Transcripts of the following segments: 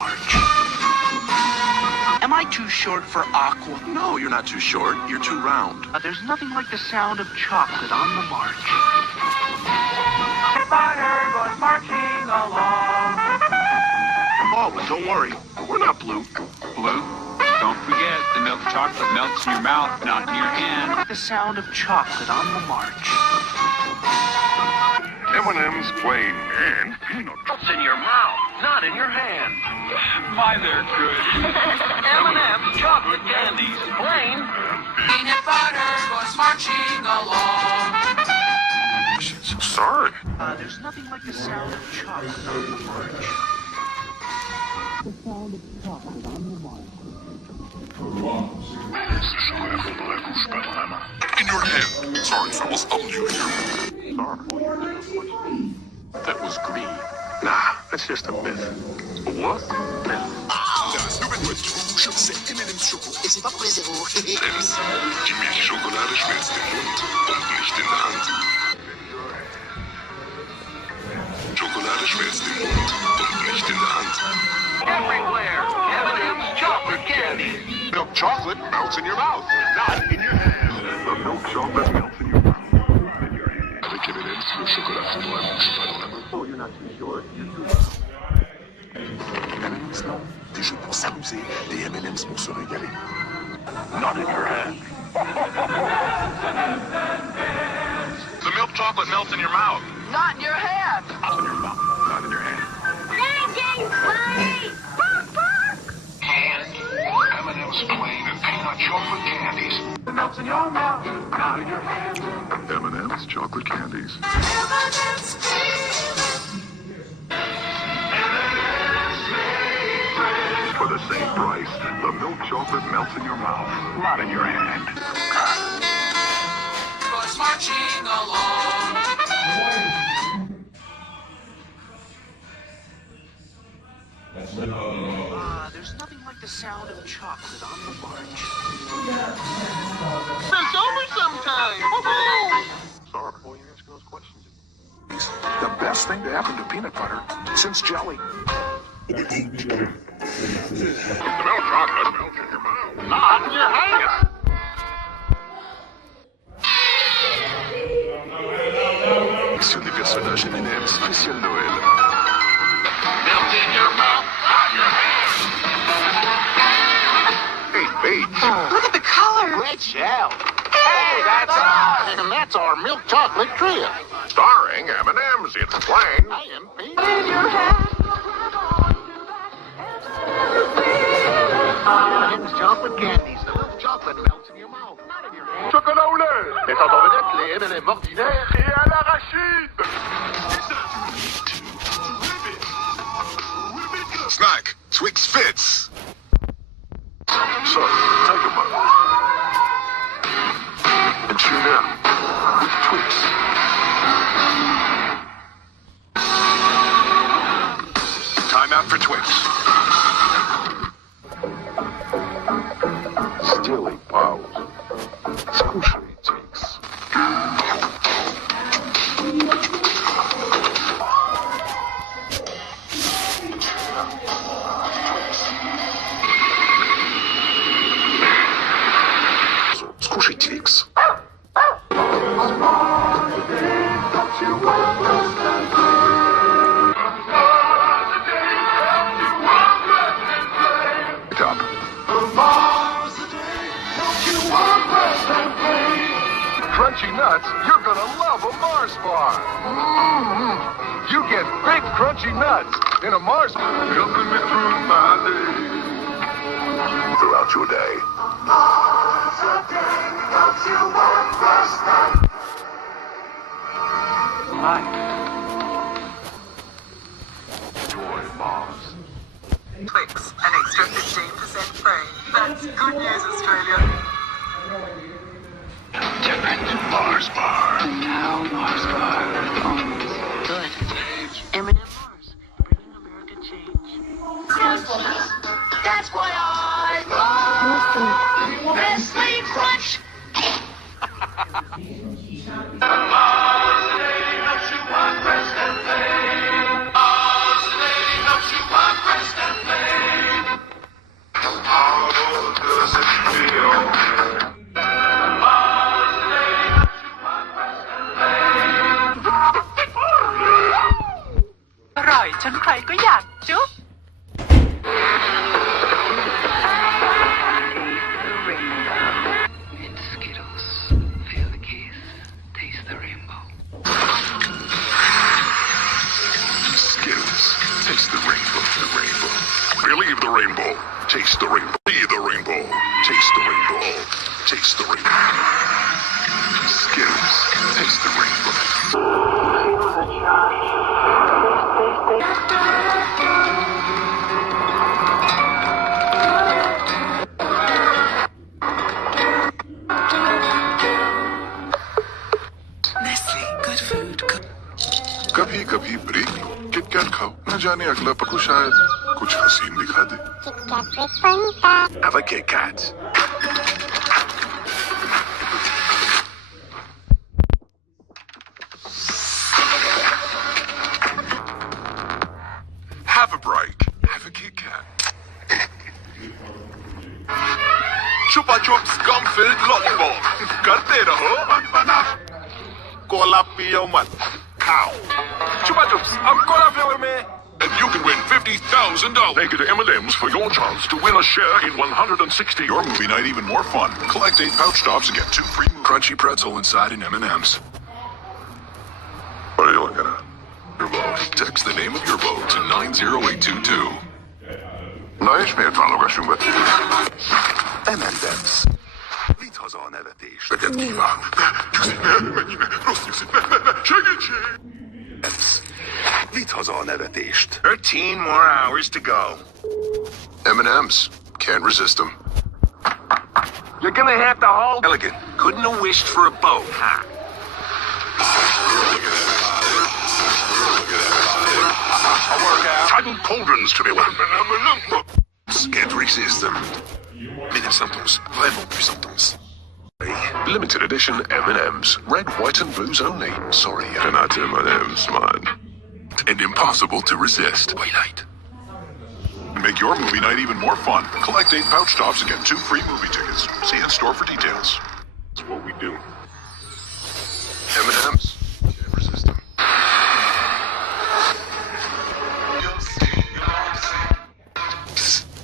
Am I too short for aqua? No, you're not too short. You're too round. There's nothing like the sound of chocolate on the march. Butter goes marching along. Oh, but don't worry. We're not blue. Blue? Don't forget, the milk chocolate melts in your mouth, not in your hand. The sound of chocolate on the march. M&M's plain and peanut. What's in your mouth, not in your hand? My, they're good. M&M's chocolate candies, plain. Peanut butter goes marching along. Sorry. There's nothing like the sound of chocolate on the march. The sound of chocolate on the march. In your hand. Sorry, fellas, I'll leave you here. Sorry. That was green. Nah, that's just a myth. What? Das Jugendwurst Rouge, c'est M&M's Schoko. Et c'est pas pour les zéros. Ems, die Milchschokolade schmilzt im Mund und nicht in der Hand. Schokolade schmilzt im Mund und nicht in der Hand. Everywhere, M&M's chocolate candies. Milk chocolate melts in your mouth, not in your hand. The milk chocolate melts in your mouth. Avec M&M's, le chocolat fondant la bouche, pas dans la main. Oh, you're not too short. M&M's, non. Des jeux pour s'amuser, des M&M's pour se régaler. Not in your hand. The milk chocolate melts in your mouth. Not in your hand. Not in your mouth, not in your hand. M&M's plain and peanut chocolate candies. It melts in your mouth, not in your hand. M&M's chocolate candies. For the same price, the milk chocolate melts in your mouth, not in your hand. Goes marching along. There's nothing like the sound of chocolate on the march. It's over sometime. Sorry. Boy, you're asking those questions. The best thing to happen to peanut butter since jelly. The milk chocolate melts in your mouth, not in your hand. Sur les personnages M&M's spécial Noël. Melt in your mouth, not your hand. Hey, Paige. Look at the color. Red shell. Hey, that's us. And that's our milk chocolate trio. Starring M&M's, it's plain. I am Pete. In your hand. M&M's chocolate candies. The milk chocolate melts in your mouth, not in your hand. Chocolat au lait. Et sans en vedette, les M&M ordinaires. Et à l'arachide. Snack, Twix Fits. So, take a moment. And tune in with Twix. Time out for Twix. Сделай паузу. Скушай Twix. Скушай Twix. Top. Crunchy nuts, you're gonna love a Mars bar. You get big crunchy nuts in a Mars bar. Helping me through my day. Throughout your day. Hi. Enjoy Mars. Twix, an extra 15% free. That's good news, Australia. Different Mars bar. Now Mars bar with almonds. Good. M&M Mars, bringing America change. That's why I love Nestle Crunch. Mars today helps you want rest and play. Mars today helps you want rest and play. ฉันใครก็อยากจุ๊บ It's Skittles. Feel the kiss. Taste the rainbow. Skittles. Taste the rainbow. The rainbow. Believe the rainbow. Taste the rainbow. Be the rainbow. Taste the rainbow. Taste the rainbow. Skittles. Taste the rainbow. Nestle, good food, good. कभी कभी break लो KitKat खाओ न जाने अगला पकू शायद कुछ हसीन दिखा दे Have a Kit Kat. Have a break. Have a Kit Kat. Chupa Chups gum filled lollipop. करते रहो कोला पियो मत खाओ Chupa Chups अब कोला फ्लेवर में And you can win $50,000. Take it to M&M's for your chance to win a share in 160. Your movie night even more fun. Collect 8 pouch stops and get 2 free crunchy pretzel inside in M&M's. What are you looking at? Your vote. Text the name of your vote to 90822. Na ismét válogassunk be. M&M's. Vidd haza a nevetést. Neked kívánok. Rossz nyugszik. Segítség! Vidd haza a nevetést. 13 more hours to go. M&M's. Can't resist them. You're gonna have to hold. Elegant. Couldn't have wished for a boat, huh? A workout. Titan cauldrons to be won. Can't resist them. Mini symptoms. Level symptoms. Limited edition M&M's. Red, white and blues only. Sorry, not M&M's, man. And impossible to resist. By night. Make your movie night even more fun. Collect 8 pouch stops and get 2 free movie tickets. See in store for details. That's what we do. M&M's. Can't resist them.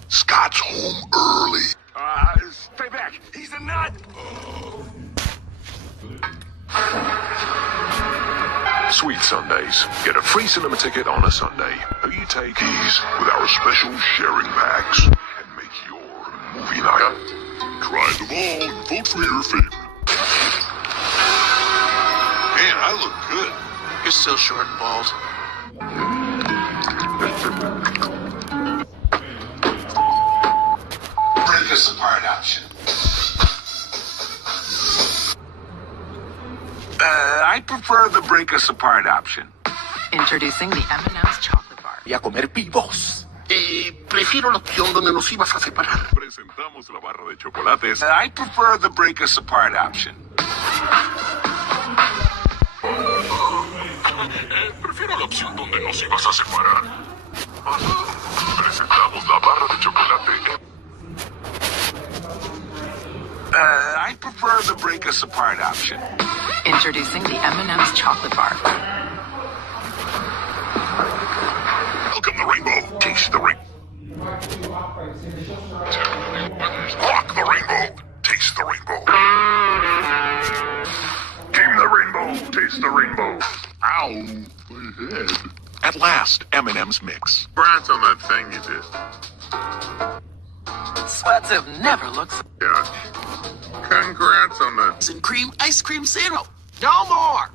Scott's home early. Stay back. He's a nut. Sweet Sundays. Get a free cinema ticket on a Sunday. Who you take these with our special sharing packs and make your movie night. Try them all and vote for your favorite. Man, I look good. You're still short and bald. Break us apart option. I prefer the break us apart option. Introducing the M&M's chocolate bar. Y a comer vivos. Prefiero la opción donde nos ibas a separar. Presentamos la barra de chocolates. I prefer the break us apart option. Prefiero la opción donde nos ibas a separar. Presentamos la barra de chocolate. I prefer the break us apart option. Introducing the M&M's chocolate bar. Welcome the rainbow. Taste the rainbow. Rock the rainbow. Taste the rainbow. Game the rainbow. Taste the rainbow. Ow, my head. At last, M&M's mix. Congrats on that thing you did. Sweats have never looked so... Yeah. Congrats on that. And cream ice cream sandwich. No more!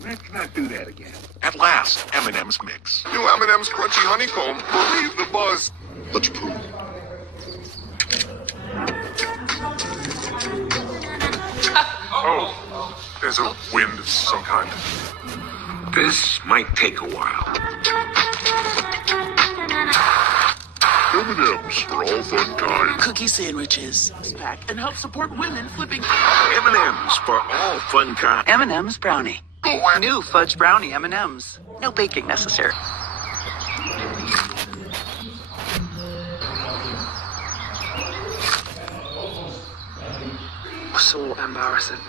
Let's not do that again. At last, M&M's mix. New M&M's Crunchy Honeycomb. Believe the buzz. Let's prove. Oh, there's a wind of some kind. This might take a while. M&M's for all fun kind. Cookie sandwiches. Pack and help support women flipping. M&M's for all fun kind. M&M's brownie. Oh, New fudge brownie M&M's. No baking necessary. So embarrassing.